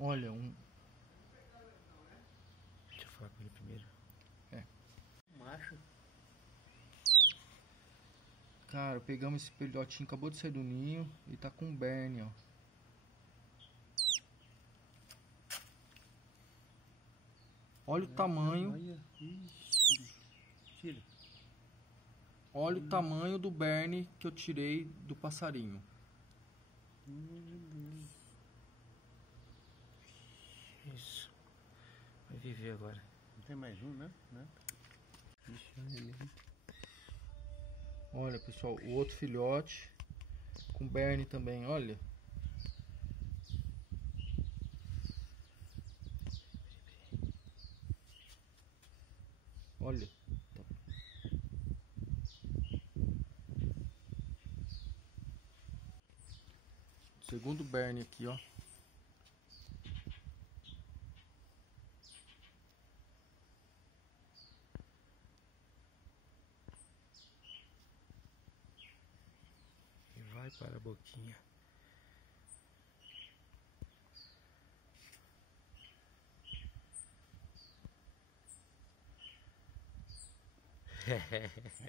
Olha, um... Deixa eu falar com ele primeiro. É. Macho. Cara, pegamos esse filhotinho, acabou de sair do ninho e tá com berne, ó. Olha o tamanho. Ixi. Tira. Olha o tamanho do berne que eu tirei do passarinho. Isso. Vai viver agora. Não tem mais um, né? Ixi, olha ele. Olha, pessoal, o outro filhote com berne também, olha. Olha. Segundo berne aqui, ó. E vai para a boquinha.